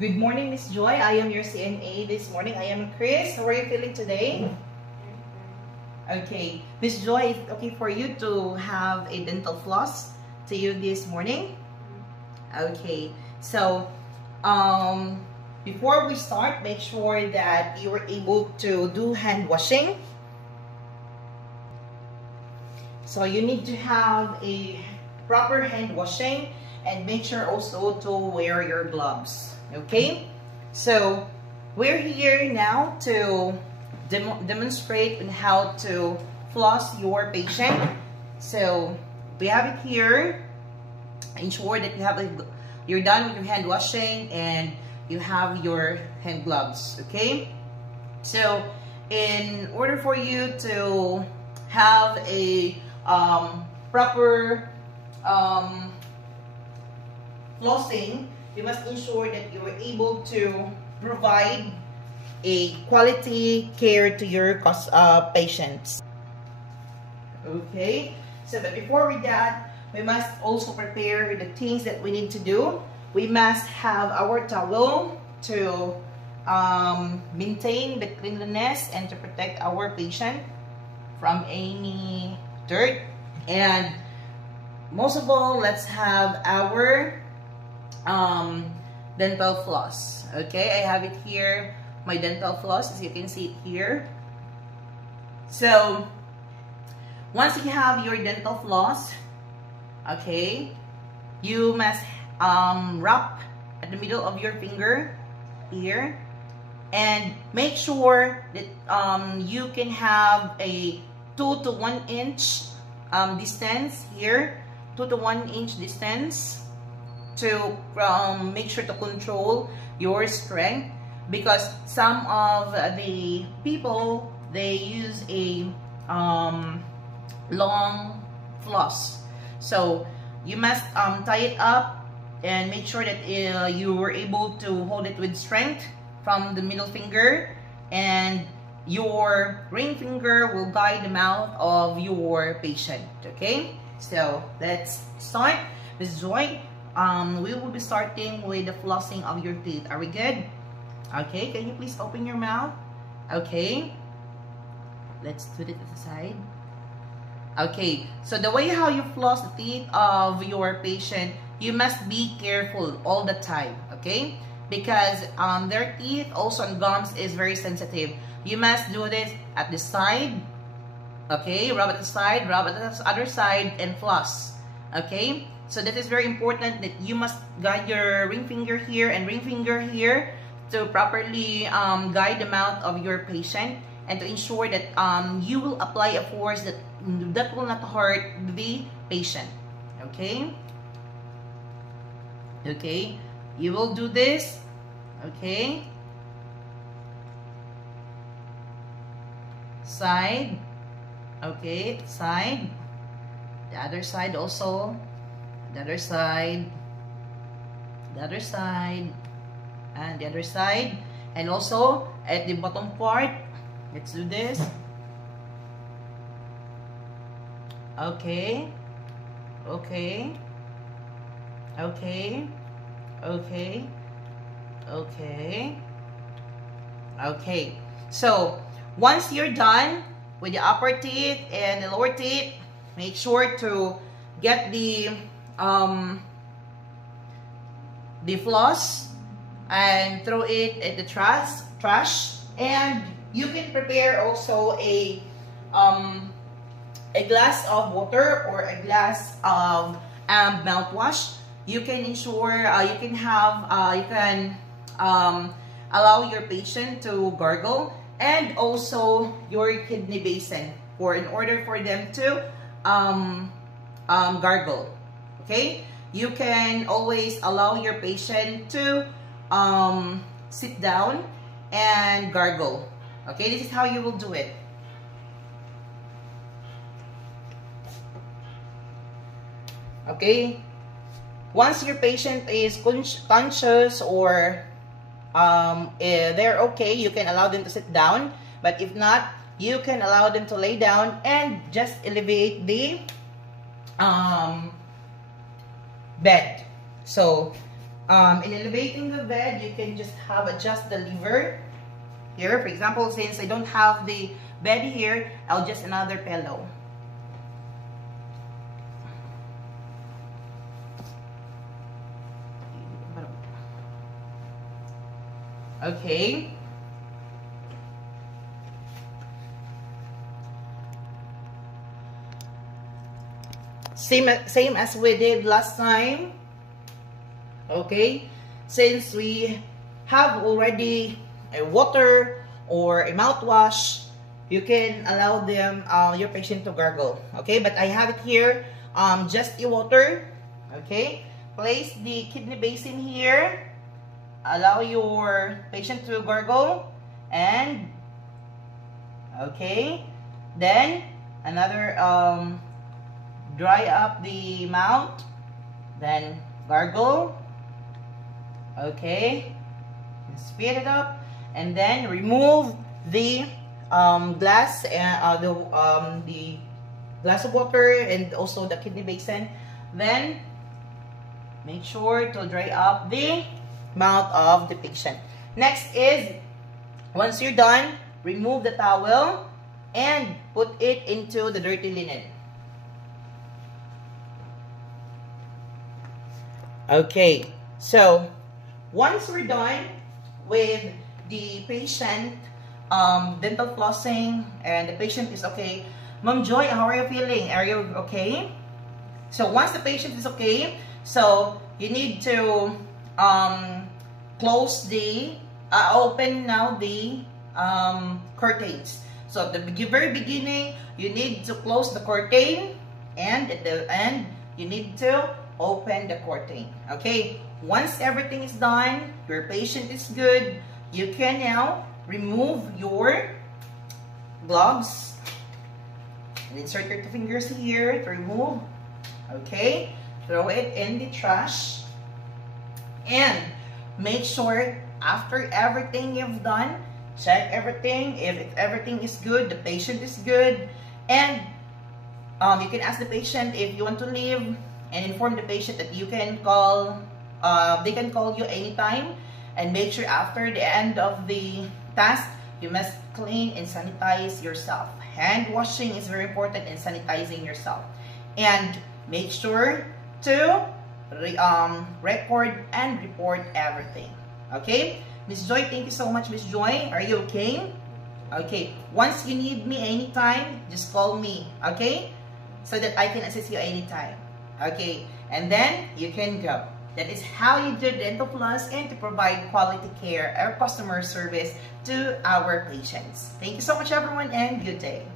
Good morning, Miss Joy. I am your CNA this morning. I am Chris. How are you feeling today? Okay. Miss Joy, is it okay for you to have a dental floss to you this morning? Okay. So, before we start, make sure that you were able to do hand washing. So, you need to have a proper hand washing and make sure also to wear your gloves. Okay, so we're here now to demonstrate on how to floss your patient. So we have it here. Ensure that you're done with your hand washing and you have your hand gloves. Okay, so in order for you to have a proper flossing, you must ensure that you are able to provide a quality care to your patients. Okay, so but before we that, we must also prepare the things that we need to do. We must have our towel to maintain the cleanliness and to protect our patient from any dirt. And most of all, let's have our dental floss. Okay, I have it here, my dental floss, as you can see it here. So once you have your dental floss, okay, you must wrap at the middle of your finger here and make sure that you can have a 2 to 1 inch distance here, 2 to 1 inch distance, to make sure to control your strength, because some of the people, they use a long floss. So you must tie it up and make sure that you were able to hold it with strength from the middle finger, and your ring finger will guide the mouth of your patient. Okay, so let's start. Ms. Joy, we will be starting with the flossing of your teeth. Are we good? Okay, can you please open your mouth? Okay, let's put it aside. Okay, so the way how you floss the teeth of your patient, you must be careful all the time, okay? Because their teeth, also on gums, is very sensitive. You must do this at the side, okay? Rub at the side, rub at the other side, and floss, okay? So that is very important, that you must guide your ring finger here and ring finger here to properly guide the mouth of your patient, and to ensure that you will apply a force that will not hurt the patient. Okay? Okay, you will do this. Okay? Side. Okay, side. The other side also. The other side, the other side, and the other side, and also at the bottom part. Let's do this. Okay, okay, okay, okay, okay, okay. So once you're done with the upper teeth and the lower teeth, make sure to get the floss and throw it at the trash, and you can prepare also a glass of water or a glass of mouthwash. You can ensure you can allow your patient to gargle, and also your kidney basin, in order for them to gargle. Okay, you can always allow your patient to sit down and gargle. Okay, this is how you will do it. Okay, once your patient is conscious or they're okay, you can allow them to sit down. But if not, you can allow them to lay down and just elevate the bed. So in elevating the bed, you can just have adjust the lever here. For example, since I don't have the bed here, I'll just another pillow. Okay. Same as we did last time. Okay, since we have already a water or a mouthwash, you can allow them your patient to gargle. Okay, but I have it here, just the water. Okay, place the kidney basin here, allow your patient to gargle, and okay, then another dry up the mouth, then gargle. Okay, speed it up, and then remove the glass and the glass of water and also the kidney basin. Then make sure to dry up the mouth of the patient. Next is, once you're done, remove the towel and put it into the dirty linen. Okay, so once we're done with the patient dental flossing and the patient is okay, Ma'am Joy, how are you feeling? Are you okay? So once the patient is okay, so you need to close the open now the curtains. So at the very beginning, you need to close the curtain, and at the end, you need to open the curtain. Okay, once everything is done, your patient is good, you can now remove your gloves and insert your 2 fingers here to remove. Okay, throw it in the trash, and make sure after everything you've done, check everything. If everything is good, the patient is good, and you can ask the patient if you want to leave, and inform the patient that you can call, they can call you anytime. And make sure after the end of the task, you must clean and sanitize yourself. Hand washing is very important in sanitizing yourself. And make sure to record and report everything. Okay, Miss Joy, thank you so much, Miss Joy. Are you okay? Okay, once you need me anytime, just call me, okay? So that I can assist you anytime. Okay, and then you can go. That is how you do dental floss and to provide quality care or customer service to our patients. Thank you so much, everyone, and good day.